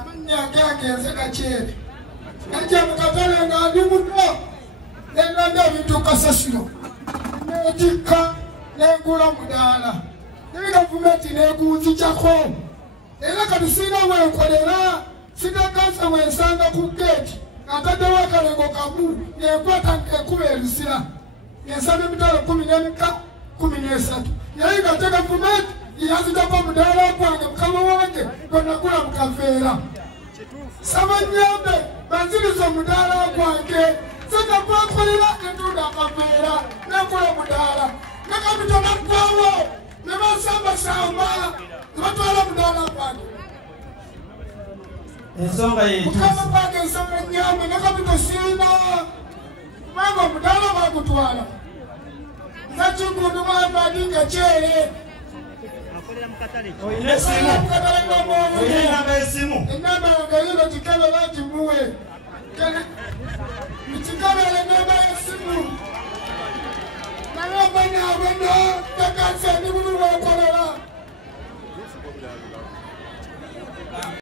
amanya gakachere najja mukatale nga ndi muto nenganda ebintu kasasiro netikka negula mudaala naye gavumenti negunzikyako era kati sirina wenkolera sinagansa wensanga ku geeti ataddewo akalengo kamu nenkwata nkuba erisira nensaba emitwalo 13 naye ngate gavumenti yazitako mudaala gwange mukama wange gwenagula mukaveera saba nyambe banziriza omudaala gwange seka gwakolera entunda akaveera negula mudaala nekapito naggwawo ne basambasamba ne batwala mudaala gwange ensonga yetu mukama gwange ensonga nyambe nekapito siina kubanga omudaala bagutwala nakigundi mwambadinga kyere oyina esimu oyina enamba y'essimu enamba yange yino kikebera gimuwe mukikebera enamba y'essimu naye abanaabona takansa ndi bululwa